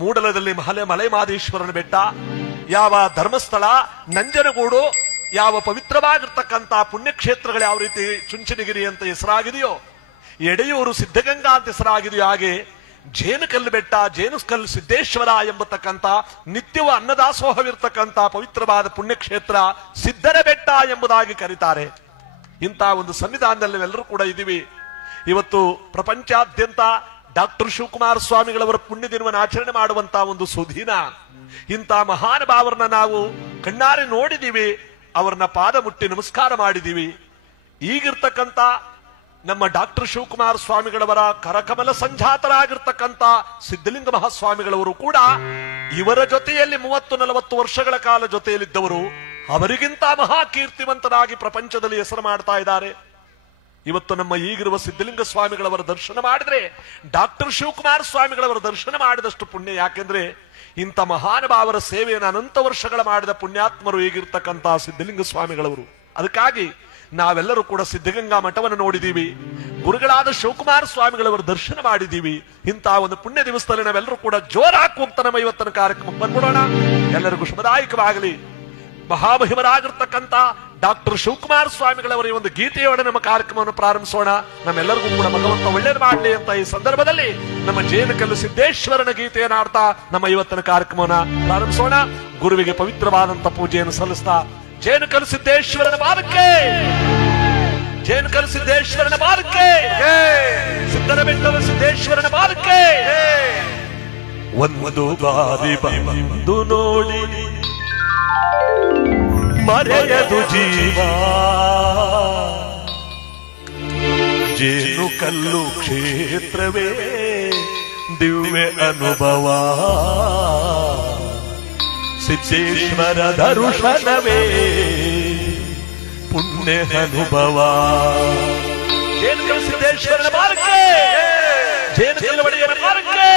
ಮೂಡಲದಲ್ಲಿ ಮಲೆ ಮಾದೇಶ್ವರನ ಬೆಟ್ಟ, ಯಾವ ಧರ್ಮಸ್ಥಳ, ನಂಜನಗೂಡು, ಯಾವ ಪವಿತ್ರವಾಗಿರ್ತಕ್ಕಂಥ ಪುಣ್ಯಕ್ಷೇತ್ರಗಳು ಯಾವ ರೀತಿ ಚುಂಚನಗಿರಿ ಅಂತ ಹೆಸರಾಗಿದೆಯೋ, ಎಡೆಯೂರು ಸಿದ್ಧಗಂಗಾ ಅಂತ ಹೆಸರಾಗಿದೆಯೋ, ಹಾಗೆ ಜೇನುಕಲ್ಲು ಬೆಟ್ಟ, ಜೇನುಕಲ್ಲು ಸಿದ್ದೇಶ್ವರ ಎಂಬತಕ್ಕಂಥ ನಿತ್ಯವೂ ಅನ್ನದಾಸೋಹವಿರ್ತಕ್ಕಂಥ ಪವಿತ್ರವಾದ ಪುಣ್ಯಕ್ಷೇತ್ರ ಸಿದ್ದರ ಬೆಟ್ಟ ಎಂಬುದಾಗಿ ಕರೀತಾರೆ. ಇಂಥ ಒಂದು ಸನ್ನಿಧಾನದಲ್ಲಿ ನಾವೆಲ್ಲರೂ ಕೂಡ ಇದ್ದೀವಿ. ಇವತ್ತು ಪ್ರಪಂಚಾದ್ಯಂತ ಡಾಕ್ಟರ್ ಶಿವಕುಮಾರ ಸ್ವಾಮಿಗಳವರ ಪುಣ್ಯ ದಿನವನ್ನು ಆಚರಣೆ ಮಾಡುವಂತಹ ಒಂದು ಸುದಿನ. ಇಂಥ ಮಹಾನುಭಾವರನ್ನ ನಾವು ಕಣ್ಣಾರೆ ನೋಡಿದೀವಿ, ಅವರನ್ನ ಪಾದ ಮುಟ್ಟಿ ನಮಸ್ಕಾರ ಮಾಡಿದೀವಿ. ಈಗಿರ್ತಕ್ಕಂಥ ನಮ್ಮ ಡಾಕ್ಟರ್ ಶಿವಕುಮಾರ ಸ್ವಾಮಿಗಳವರ ಕರಕಮಲ ಸಂಜಾತರಾಗಿರ್ತಕ್ಕಂಥ ಸಿದ್ಧಲಿಂಗ ಮಹಾಸ್ವಾಮಿಗಳವರು ಕೂಡ ಇವರ ಜೊತೆಯಲ್ಲಿ 30-40 ವರ್ಷಗಳ ಕಾಲ ಜೊತೆಯಲ್ಲಿದ್ದವರು. ಅವರಿಗಿಂತ ಮಹಾಕೀರ್ತಿವಂತರಾಗಿ ಪ್ರಪಂಚದಲ್ಲಿ ಹೆಸರು ಮಾಡ್ತಾ ಇದ್ದಾರೆ. ಇವತ್ತು ನಮ್ಮ ಈಗಿರುವ ಸಿದ್ಧಲಿಂಗ ಸ್ವಾಮಿಗಳವರ ದರ್ಶನ ಮಾಡಿದ್ರೆ ಡಾಕ್ಟರ್ ಶಿವಕುಮಾರ ಸ್ವಾಮಿಗಳವರ ದರ್ಶನ ಮಾಡಿದಷ್ಟು ಪುಣ್ಯ. ಯಾಕೆಂದ್ರೆ ಇಂಥ ಮಹಾನುಭಾವರ ಸೇವೆಯನ್ನು ಅನಂತ ವರ್ಷಗಳ ಮಾಡಿದ ಪುಣ್ಯಾತ್ಮರು ಈಗಿರ್ತಕ್ಕಂಥ ಸಿದ್ಧಲಿಂಗ ಸ್ವಾಮಿಗಳವರು. ಅದಕ್ಕಾಗಿ ನಾವೆಲ್ಲರೂ ಕೂಡ ಸಿದ್ಧಗಂಗಾ ಮಠವನ್ನು ನೋಡಿದೀವಿ, ಗುರುಗಳಾದ ಶಿವಕುಮಾರ ಸ್ವಾಮಿಗಳವರ ದರ್ಶನ ಮಾಡಿದೀವಿ. ಇಂತಹ ಒಂದು ಪುಣ್ಯ ದಿವಸದಲ್ಲಿ ನಾವೆಲ್ಲರೂ ಕೂಡ ಜೋರಾಗಿ ಹೋಗ್ತಾ ನಮ್ಮ ಇವತ್ತಿನ ಕಾರ್ಯಕ್ರಮ ಬಂದ್ಬಿಡೋಣ. ಎಲ್ಲರಿಗೂ ಶುಭದಾಯಕವಾಗಲಿ. ಮಹಾಮಹಿಮರಾಗಿರ್ತಕ್ಕಂಥ ಡಾಕ್ಟರ್ ಶಿವಕುಮಾರ ಸ್ವಾಮಿಗಳವರ ಈ ಒಂದು ಗೀತೆಯೊಡನೆ ನಮ್ಮ ಕಾರ್ಯಕ್ರಮವನ್ನು ಪ್ರಾರಂಭಿಸೋಣ. ನಮ್ಮೆಲ್ಲರಿಗೂ ಕೂಡ ಭಗವಂತ ಒಳ್ಳೇದು ಮಾಡಲಿ ಅಂತ ಈ ಸಂದರ್ಭದಲ್ಲಿ ನಮ್ಮ ಜೇನುಕಲ್ಲು ಸಿದ್ದೇಶ್ವರನ ಗೀತೆಯನ್ನು ಆಡ್ತಾ ನಮ್ಮ ಇವತ್ತಿನ ಕಾರ್ಯಕ್ರಮವನ್ನು ಪ್ರಾರಂಭಿಸೋಣ. ಗುರುವಿಗೆ ಪವಿತ್ರವಾದಂತ ಪೂಜೆಯನ್ನು ಸಲ್ಲಿಸ್ತಾ ಜೇನುಕಲ್ಲು ಸಿದ್ದೇಶ್ವರನ ಪಾದಕ್ಕೆ, ಜೇನುಕಲ್ಲು ಸಿದ್ದೇಶ್ವರನ ಪಾದಕ್ಕೆ, ಸಿದ್ದರ ಬೆಟ್ಟದ ಸಿದ್ದೇಶ್ವರನ ಪಾದಕ್ಕೆ. ಒಂದು ಬಾರಿ ಬಂದು ನೋಡಿ ಮರೆಯದು ಜೀವ, ಜೇನುಕಲ್ಲು ಕ್ಷೇತ್ರವೇ ದಿವ್ಯ ಅನುಭವ, ಸಿದ್ದೇಶ್ವರ ದರ್ಶನವೇ ಪುಣ್ಯ ಅನುಭವ. ಜೇನುಕಲ್ಲು ಸಿದ್ದೇಶ್ವರನ ಪಾದಕ್ಕೆ, ಜೇನುಕಲ್ಲು ಒಡೆಯನ ಪಾದಕ್ಕೆ.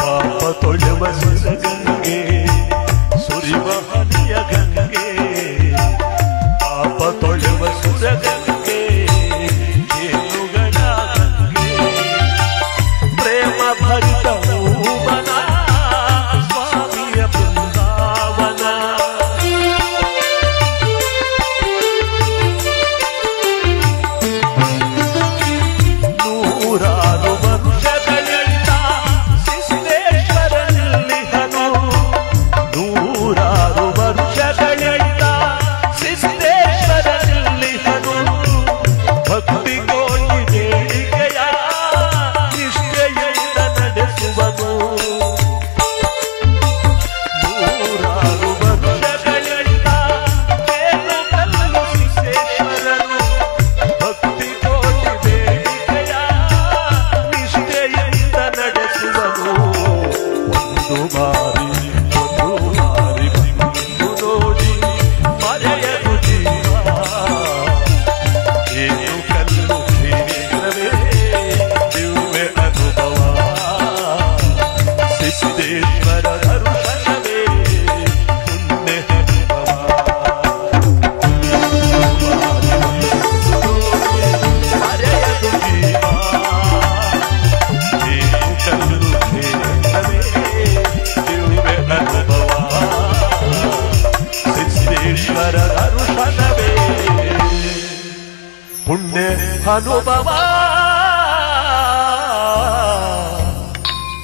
ಪಾಪ ತೊಳೆವ ಸುರಗಂಗೆ ಸುರಿವ ಹನಿಯ ಗಂಗೆ ಪಾಪ ತೊಳೆವ ಸುರಗಂಗೆ ಏನುಗಳ ಗಂಗೆ ಪ್ರೇಮ ಭರಿತ ಹೂವನ ಸ್ವಾಮಿಯ ಬೃಂದಾವನ ನೂರಾರು ವರ್ಷಗಳಿಂದ ಸಿದ್ದೇಶ್ವರನಿಲ್ಲಿಹನು ನೂರಾರು ವರ್ಷಗಳಿಂದ ಸಿದ್ದೇಶ್ವರನಿಲ್ಲಿಹನು ಭಕ್ತಿ ಕೋಟಿ ಬೇಡಿಕೆಯ ನಿಷ್ಠೆಯಿಂದ ನಡೆಸುವನು ನೂರಾರು ವರ್ಷಗಳಿಂದ ಕೇಳುಗಲ್ಲು ಸಿದ್ದೇಶ್ವರನು ಭಕ್ತಿ ಕೋಟಿ ಬೇಡಿಕೆಯ ನಿಷ್ಠೆಯಿಂದ ನಡೆಸುವನು ಒಂದು ಬಾರಿ ಬಿಂದು ನೋಡಿ ಮರೆಯದು ಜೀವ ಏನು ಕಲ್ಲು ಕ್ಷೇತ್ರವೇ ದಿವ್ಯ ಅನುಭವ ಸಿದ್ದೇಶ್ವರ ದರ್ಶನವೇ ಪುಣ್ಯ ಮರೆಯದು ಜೀವ ಏನು ಕಲ್ಲು ಕ್ಷೇತ್ರವೇ ದಿವ್ಯ ಅನುಭವ ಸಿದ್ದೇಶ್ವರ ದರ್ಶನವೇ ಪುಣ್ಯ ಅನುಭವ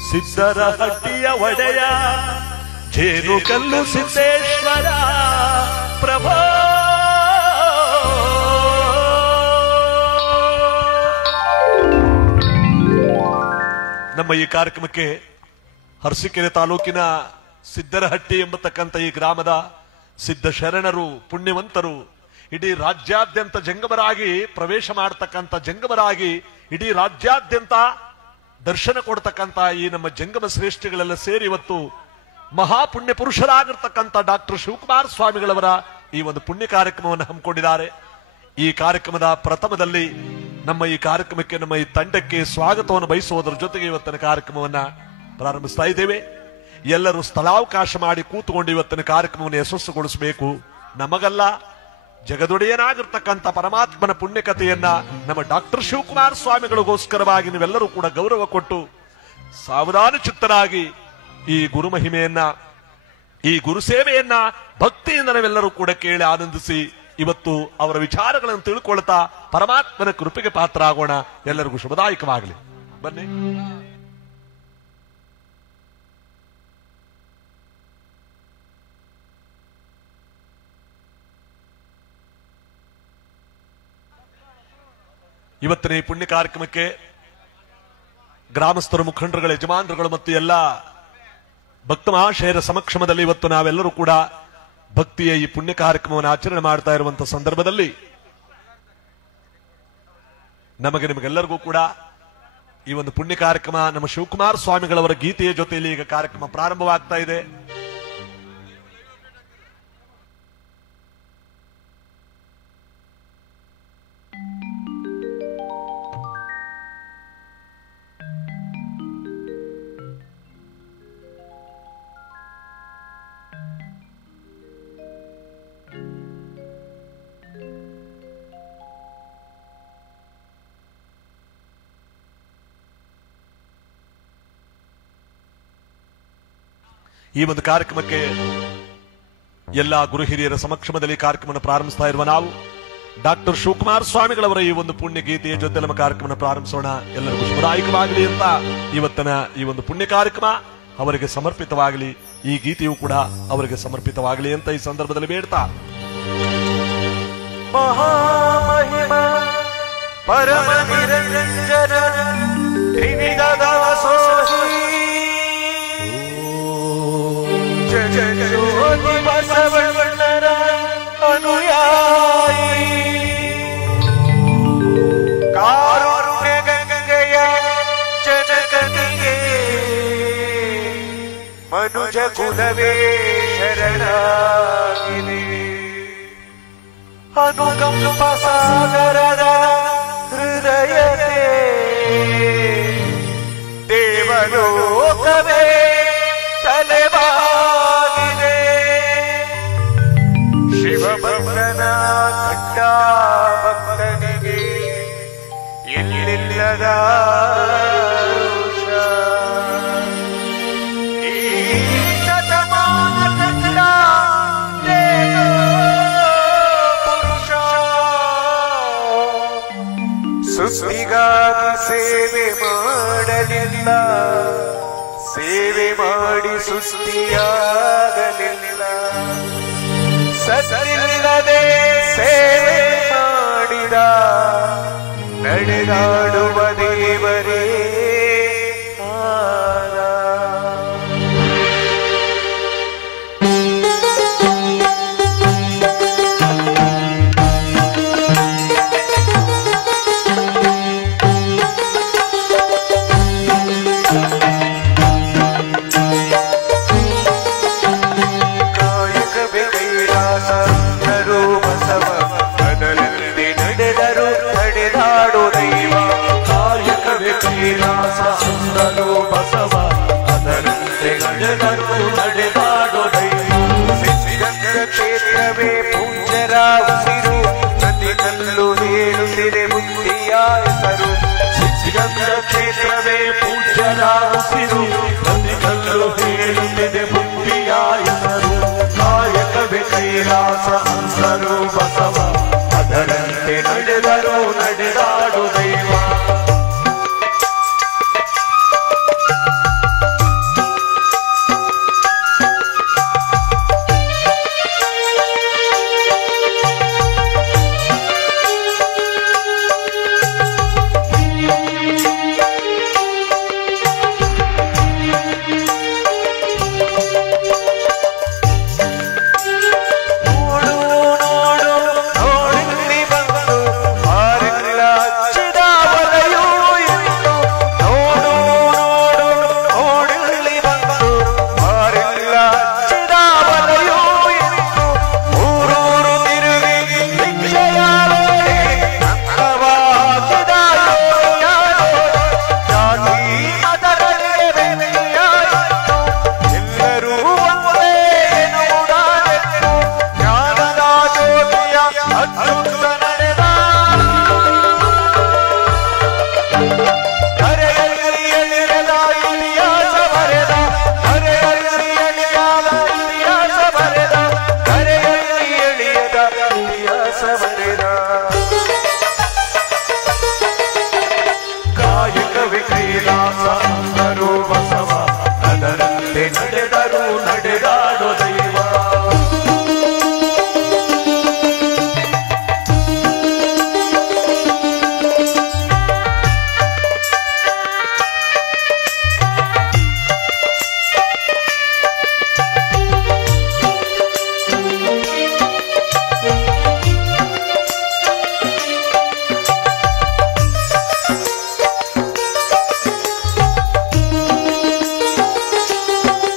ಸಿದ್ಧರ ಹಟ್ಟಿಯ ಒಡೆಯ ಜೇನು ಕಲ್ಲು ಸಿದ್ದೇಶ್ವರ ಪ್ರಭೋ ನಮ್ಮ ಈ ಕಾರ್ಯಕ್ರಮಕ್ಕೆ ಅರಸೀಕೆರೆ ತಾಲೂಕಿನ ಸಿದ್ದರಹಟ್ಟಿ ಎಂಬತಕ್ಕಂಥ ಈ ಗ್ರಾಮದ ಸಿದ್ಧ ಶರಣರು ಪುಣ್ಯವಂತರು ಇಡೀ ರಾಜ್ಯಾದ್ಯಂತ ಜಂಗಮರಾಗಿ ಪ್ರವೇಶ ಮಾಡತಕ್ಕಂಥ ಜಂಗಮರಾಗಿ ಇಡೀ ರಾಜ್ಯಾದ್ಯಂತ ದರ್ಶನ ಕೊಡ್ತಕ್ಕಂಥ ಈ ನಮ್ಮ ಜಂಗಮ ಶ್ರೇಷ್ಠಗಳೆಲ್ಲ ಸೇರಿ ಇವತ್ತು ಮಹಾಪುಣ್ಯ ಪುರುಷರಾಗಿರ್ತಕ್ಕಂಥ ಡಾಕ್ಟರ್ ಶಿವಕುಮಾರ ಸ್ವಾಮಿಗಳವರ ಈ ಒಂದು ಪುಣ್ಯ ಕಾರ್ಯಕ್ರಮವನ್ನು ಹಮ್ಮಿಕೊಂಡಿದ್ದಾರೆ. ಈ ಕಾರ್ಯಕ್ರಮದ ಪ್ರಥಮದಲ್ಲಿ ನಮ್ಮ ಈ ಕಾರ್ಯಕ್ರಮಕ್ಕೆ ನಮ್ಮ ಈ ತಂಡಕ್ಕೆ ಸ್ವಾಗತವನ್ನು ಬಯಸುವುದರ ಜೊತೆಗೆ ಇವತ್ತಿನ ಕಾರ್ಯಕ್ರಮವನ್ನ ಪ್ರಾರಂಭಿಸ್ತಾ ಇದ್ದೇವೆ. ಎಲ್ಲರೂ ಸ್ಥಳಾವಕಾಶ ಮಾಡಿ ಕೂತುಕೊಂಡು ಇವತ್ತಿನ ಕಾರ್ಯಕ್ರಮವನ್ನು ಯಶಸ್ಸುಗೊಳಿಸಬೇಕು. ನಮಗಲ್ಲ, ಜಗದೊಡೆಯನಾಗಿರ್ತಕ್ಕಂಥ ಪರಮಾತ್ಮನ ಪುಣ್ಯಕಥೆಯನ್ನ ನಮ್ಮ ಡಾಕ್ಟರ್ ಶಿವಕುಮಾರ ಸ್ವಾಮಿಗಳಿಗೋಸ್ಕರವಾಗಿ ನೀವೆಲ್ಲರೂ ಕೂಡ ಗೌರವ ಕೊಟ್ಟು ಸಾವಧಾನ ಚಿತ್ತರಾಗಿ ಈ ಗುರು ಮಹಿಮೆಯನ್ನ, ಈ ಗುರು ಸೇವೆಯನ್ನ ಭಕ್ತಿಯಿಂದ ನಾವೆಲ್ಲರೂ ಕೂಡ ಕೇಳಿ ಆನಂದಿಸಿ ಇವತ್ತು ಅವರ ವಿಚಾರಗಳನ್ನು ತಿಳ್ಕೊಳ್ತಾ ಪರಮಾತ್ಮನ ಕೃಪೆಗೆ ಪಾತ್ರ ಆಗೋಣ. ಎಲ್ಲರಿಗೂ ಶುಭದಾಯಕವಾಗಲಿ. ಬನ್ನಿ. ಇವತ್ತಿನ ಈ ಪುಣ್ಯ ಕಾರ್ಯಕ್ರಮಕ್ಕೆ ಗ್ರಾಮಸ್ಥರು, ಮುಖಂಡರುಗಳ ಯಜಮಾನರುಗಳು ಮತ್ತು ಎಲ್ಲ ಭಕ್ತ ಮಹಾಶಯರ ಸಮಕ್ಷಮದಲ್ಲಿ ಇವತ್ತು ನಾವೆಲ್ಲರೂ ಕೂಡ ಭಕ್ತಿಯ ಈ ಪುಣ್ಯ ಕಾರ್ಯಕ್ರಮವನ್ನು ಆಚರಣೆ ಮಾಡ್ತಾ ಇರುವಂತಹ ಸಂದರ್ಭದಲ್ಲಿ ನಿಮಗೆಲ್ಲರಿಗೂ ಕೂಡ ಈ ಒಂದು ಪುಣ್ಯ ಕಾರ್ಯಕ್ರಮ ನಮ್ಮ ಶಿವಕುಮಾರ ಸ್ವಾಮಿಗಳವರ ಗೀತೆಯ ಜೊತೆಯಲ್ಲಿ ಈಗ ಕಾರ್ಯಕ್ರಮ ಪ್ರಾರಂಭವಾಗ್ತಾ ಇದೆ. ಈ ಒಂದು ಕಾರ್ಯಕ್ರಮಕ್ಕೆ ಎಲ್ಲ ಗುರು ಹಿರಿಯರ ಸಮಕ್ಷಮದಲ್ಲಿ ಕಾರ್ಯಕ್ರಮ ಪ್ರಾರಂಭಿಸ್ತಾ ಇರುವ ನಾವು ಡಾಕ್ಟರ್ ಶಿವಕುಮಾರ ಸ್ವಾಮಿಗಳವರ ಈ ಒಂದು ಪುಣ್ಯ ಗೀತೆಯ ಜೊತೆ ನಮ್ಮ ಕಾರ್ಯಕ್ರಮ ಪ್ರಾರಂಭಿಸೋಣ. ಎಲ್ಲರಿಗೂ ಶುಭದಾಯಕವಾಗಲಿ ಅಂತ ಇವತ್ತಿನ ಈ ಒಂದು ಪುಣ್ಯ ಕಾರ್ಯಕ್ರಮ ಅವರಿಗೆ ಸಮರ್ಪಿತವಾಗಲಿ, ಈ ಗೀತೆಯು ಕೂಡ ಅವರಿಗೆ ಸಮರ್ಪಿತವಾಗಲಿ ಅಂತ ಈ ಸಂದರ್ಭದಲ್ಲಿ ಬೇಡ್ತಾ ಮಹಾಮಹಿಮ ಪರಮ ನಿರಂಜನ ತ್ರಿವಿಧ ದಾಸೋಹಿ ಜಗಜ್ಯೋತಿ ಬಸವಣ್ಣರ ಅನುಯಾಯಿ ಕಾರುಣ್ಯ ಗಂಗೆಯ ಜನಗತಿಗೆ ಮನುಜ ಕುಲವೇ ಶರಣಾಗಿದೆ. ಅನುಕಂಪ ಸಾಗರದ ಹೃದಯತೆ ದೇವನೋ ಸೇವೆ ಮಾಡಿ ಸುಸ್ತಿಯಾಗಲಿಲ್ಲ. ಸತ್ತಿಲ್ಲದೆ ಸೇವೆ ಮಾಡಿದ ನಡೆದಾಡುವ ದೇವರೇ ಕ್ಷೇತ್ರವೇ ಪೂಜ್ಯರ ಉಸಿರು, ಪ್ರತಿ ಕಲ್ಲು ಹೇಳುತ್ತಿದೆ ಬುದ್ಧಿಯ ಹೆಸರು. ಕ್ಷೇತ್ರವೇ ಪೂಜ್ಯರ ಉಸಿರು, ಪ್ರತಿ ಕಲ್ಲು ಹೇಳುತ್ತಿದೆ ಬುದ್ಧಿಯ ಹೆಸರು. ಕಾಯಕವೇ ಕೈಲಾಸ ಅಂದರು ಬಸವ, ಅದರಂತೆ ನಡೆದರು ನಡೆದಾಡು ದೈವ.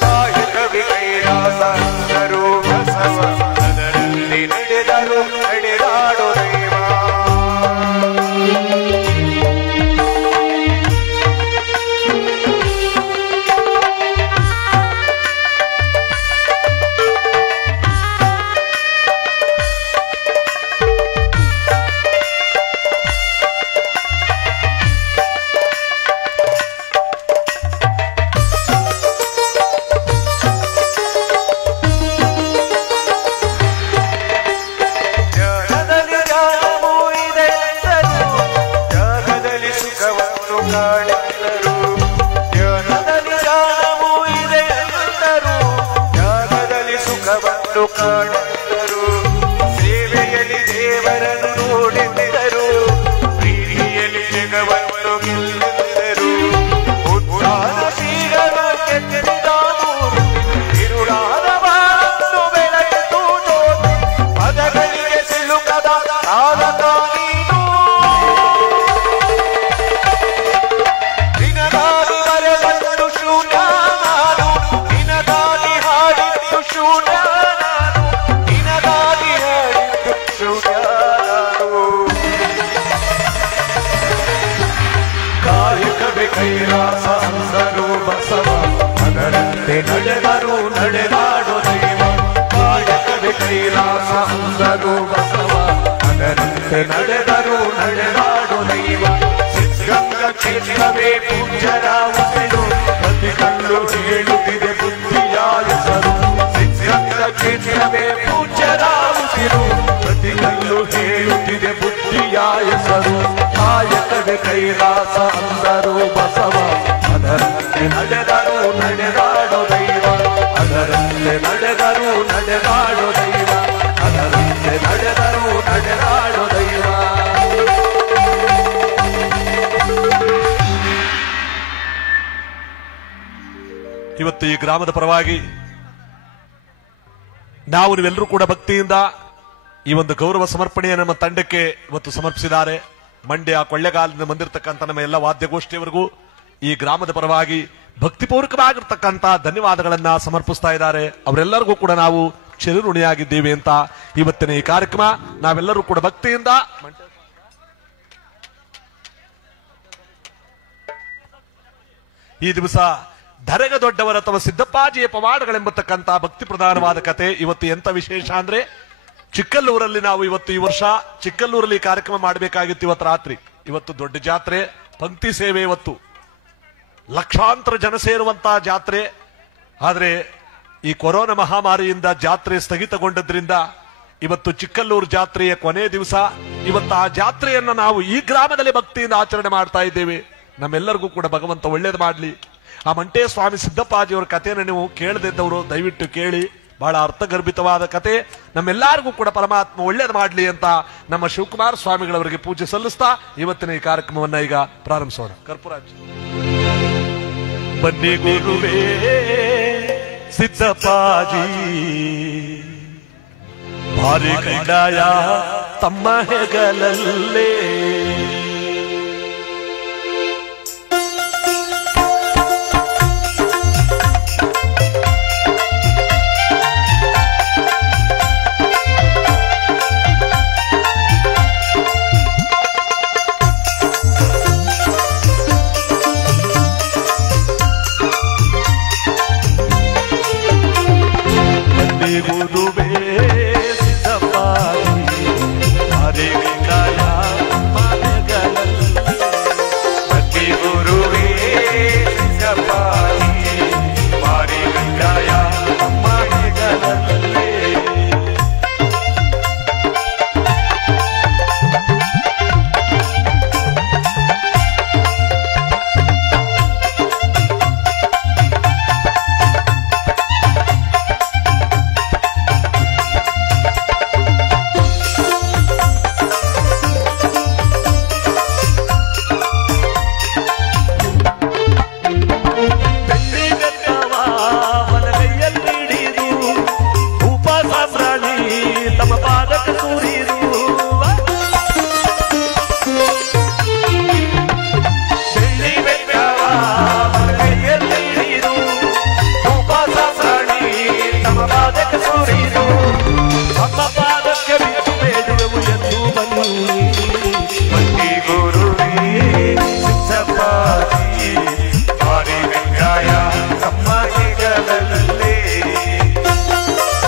ಕಾಯಕವೇ ಕೈಲಾಸ ಅಂದರು ಬಸವ, ಅದರಂತೆ ನಡೆದರು ನಡೆದಾಡು ದೈವ. ಕಾಣರು ಸೇವೆಯಲ್ಲಿ ದೇವರನ್ನು ನೋಡಿದರು, ಪ್ರೀತಿಯಲ್ಲಿ ಜಗವನ್ನು ಗೆಲ್ಲಿದರು. ಉತ್ಸಾಹ ಶ್ರೀಗಳು ಕೆತ್ತಿದ ಇರುಳಾದ ಬಾಳನ್ನು ಬೆಳಗಿತು ಜ್ಯೋತಿ, ಪದಗಳಿಗೆ ಸಿಲುಕದ ಸಾಧಕ ನೀನು. ನಿನಗಾಗಿ ಬರೆದದ್ದು ಶೂನ್ಯ ನಾನು, ನಿನಗಾಗಿ ಹಾಡಿದ್ದು ಶೂನ್ಯ. ಕಾಯಕವೇ ಕೈಲಾಸ ಅಂದರು ಬಸವ, ಅದರಂತೆ ನಡೆದರು ನಡೆದಾಡು ದೈವ. ಕಾಯಕವೇ ಕೈಲಾಸ ಅಂದರು ಬಸವ, ಅದರಂತೆ ನಡೆದರು ನಡೆದಾಡು ದೈವ. ಸಿದ್ಧಗಂಗ ಕ್ಷೇತ್ರವೇ ಪೂಜ್ಯರ ಉಸಿರು, ಪ್ರತಿ ಕಲ್ಲು ಹೇಳುತ್ತಿದೆ ಬುದ್ಧಿಯ ಹೆಸರು. ಸಿದ್ಧಗಂಗ ಕ್ಷೇತ್ರವೇ ಪೂಜ್ಯರ ಉಸಿರು, ಪ್ರತಿ ಕಲ್ಲು ಹೇಳುತ್ತಿದೆ ಬುದ್ಧಿಯ ಹೆಸರು. ಕಾಯಕವೇ ಕೈಲಾಸ ಅಂದರು ಬಸವ, ಅದರಂತೆ ನಡೆದರು ನಡೆದ ಇವತ್ತು ಈ ಗ್ರಾಮದ ಪರವಾಗಿ ನಾವು ನೀವೆಲ್ಲರೂ ಕೂಡ ಭಕ್ತಿಯಿಂದ ಈ ಒಂದು ಗೌರವ ಸಮರ್ಪಣೆಯ ನಮ್ಮ ತಂಡಕ್ಕೆ ಇವತ್ತು ಸಮರ್ಪಿಸಿದ್ದಾರೆ. ಮಂಡ್ಯ ಕೊಳ್ಳೆಗಾಲದಿಂದ ಬಂದಿರತಕ್ಕಂಥ ನಮ್ಮ ಎಲ್ಲ ವಾದ್ಯಗೋಷ್ಠಿಯವರೆಗೂ ಈ ಗ್ರಾಮದ ಪರವಾಗಿ ಭಕ್ತಿಪೂರ್ವಕವಾಗಿರ್ತಕ್ಕಂಥ ಧನ್ಯವಾದಗಳನ್ನ ಸಮರ್ಪಿಸ್ತಾ ಇದ್ದಾರೆ. ಅವರೆಲ್ಲರಿಗೂ ಕೂಡ ನಾವು ಚಿರಋಣಿಯಾಗಿದ್ದೇವೆ ಅಂತ ಇವತ್ತಿನ ಈ ಕಾರ್ಯಕ್ರಮ ನಾವೆಲ್ಲರೂ ಕೂಡ ಭಕ್ತಿಯಿಂದ ಈ ದಿವಸ ಧರೆಗ ದೊಡ್ಡವರ ಅಥವಾ ಸಿದ್ದಪ್ಪಾಜಿಯ ಪವಾಡಗಳೆಂಬತಕ್ಕಂಥ ಭಕ್ತಿ ಪ್ರಧಾನವಾದ ಕತೆ. ಇವತ್ತು ಎಂತ ವಿಶೇಷ ಅಂದ್ರೆ ಚಿಕ್ಕಲ್ಲೂರಲ್ಲಿ ನಾವು ಇವತ್ತು ಈ ವರ್ಷ ಚಿಕ್ಕಲ್ಲೂರಲ್ಲಿ ಕಾರ್ಯಕ್ರಮ ಮಾಡಬೇಕಾಗಿತ್ತು. ಇವತ್ತು ರಾತ್ರಿ ಇವತ್ತು ದೊಡ್ಡ ಜಾತ್ರೆ, ಪಂಕ್ತಿ ಸೇವೆ, ಇವತ್ತು ಲಕ್ಷಾಂತರ ಜನ ಸೇರುವಂತಹ ಜಾತ್ರೆ. ಆದ್ರೆ ಈ ಕೊರೋನಾ ಮಹಾಮಾರಿಯಿಂದ ಜಾತ್ರೆ ಸ್ಥಗಿತಗೊಂಡದ್ರಿಂದ ಇವತ್ತು ಚಿಕ್ಕಲ್ಲೂರು ಜಾತ್ರೆಯ ಕೊನೆ ದಿವಸ. ಇವತ್ತು ಆ ಜಾತ್ರೆಯನ್ನ ನಾವು ಈ ಗ್ರಾಮದಲ್ಲಿ ಭಕ್ತಿಯಿಂದ ಆಚರಣೆ ಮಾಡ್ತಾ ಇದ್ದೇವೆ. ನಮ್ಮೆಲ್ಲರಿಗೂ ಕೂಡ ಭಗವಂತ ಒಳ್ಳೇದು ಮಾಡ್ಲಿ. ಆ ಮಂಟೇಸ್ವಾಮಿ ಸಿದ್ದಪ್ಪಾಜಿಯವರ ಕಥೆಯನ್ನು ನೀವು ಕೇಳದಿದ್ದವರು ದಯವಿಟ್ಟು ಕೇಳಿ. ಬಹಳ ಅರ್ಥಗರ್ಭಿತವಾದ ಕತೆ. ನಮ್ಮೆಲ್ಲರಿಗೂ ಕೂಡ ಪರಮಾತ್ಮ ಒಳ್ಳೇದು ಮಾಡ್ಲಿ ಅಂತ ನಮ್ಮ ಶಿವಕುಮಾರ ಸ್ವಾಮಿಗಳವರಿಗೆ ಪೂಜೆ ಸಲ್ಲಿಸ್ತಾ ಇವತ್ತಿನ ಈ ಕಾರ್ಯಕ್ರಮವನ್ನ ಈಗ ಪ್ರಾರಂಭಿಸೋಣ. ಕರ್ಪೂರಾಜ್ ಬನ್ನಿ ಗುರುವೇ ಸಿದ್ದಪ್ಪಾಜಿ ಭಾರಿ ಕೈಲಾಯ ತಮ್ಮ ಹೆಗಲಲ್ಲೇ ಗುರುವೇ ಸಿದ್ದಪ್ಪಾಜಿ ಭಾರಿ ಕೈಲಾಯ ತಮ್ಮ ಹೆಗಲಲ್ಲೇ.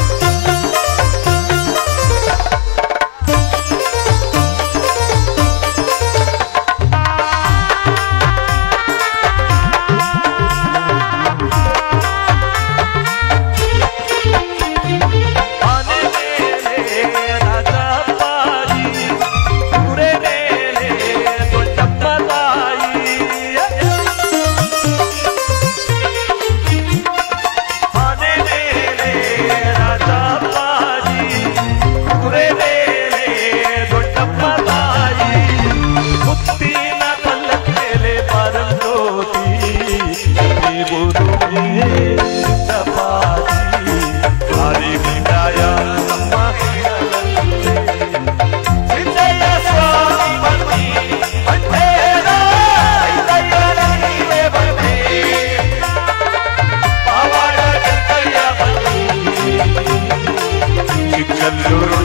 ಬನ್ನಿ ಗುರುವೇ ಸಿದ್ದಪ್ಪಾಜಿ ಭಾರಿ ಕೈಲಾಯ ತಮ್ಮ ಹೆಗಲಲ್ಲೇ ಚಿಕ್ಕಲ್ಲೂರು